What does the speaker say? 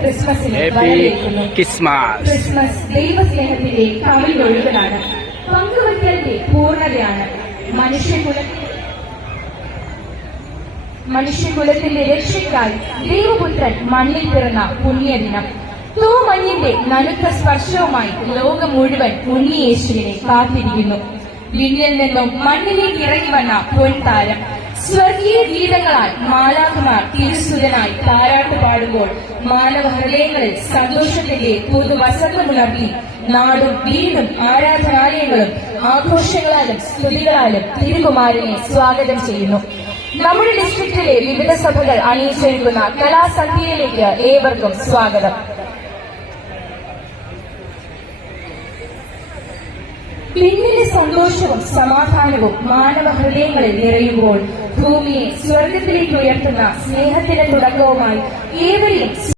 ക്രിസ്മസിന് വരവേൽക്കുന്നു. ക്രിസ്മസ് ദൈവസ്നേഹത്തിന്റെ കവിളൊഴുകലാണ്, പങ്കുവയ്ക്കലിന്റെ പൂർണ്ണതയാണ്. മനുഷ്യകുലത്തിന്റെ രക്ഷയ്ക്കായി ദൈവപുത്രൻ മണ്ണിൽ പിറന്ന പുണ്യദിനം. തൂമഞ്ഞിന്റെ നനുത്ത സ്പർശവുമായി ലോകം മുഴുവൻ ഉണ്ണിയേശുവിനെ കാത്തിരിക്കുന്നു. വിണ്ണിൽ നിന്നും മണ്ണിലേക്ക് ഇറങ്ങി വന്ന പൊൻതാരം സ്വർഗീയ ഗീതങ്ങളാൽ മാലാഖമാർ തിരുസുതനായി താരാട്ട് പാടുമ്പോൾ മാനവ ഹൃദയങ്ങളിൽ സന്തോഷത്തിന്റെ പുതുവസന്തമുണർത്തി നാടും വീടും ആരാധനാലയങ്ങളും ആഘോഷങ്ങളാലും സ്തുതികളാലും തിരുകുമാരനെ സ്വാഗതം ചെയ്യുന്നു. നമ്മുടെ ഡിസ്ട്രിക്റ്റിലെ വിവിധ സഭകൾ അണിയിച്ചൊരുക്കുന്ന കലാസന്ധ്യയിലേക്ക് ഏവർക്കും സ്വാഗതം. പിന്നിലെ സന്തോഷവും സമാധാനവും മാനവ ഹൃദയങ്ങളിൽ നിറയുമ്പോൾ ഭൂമിയെ സ്വർഗത്തിലേക്ക് ഉയർത്തുന്ന സ്നേഹത്തിന്റെ തുടക്കവുമായി ഏവരെയും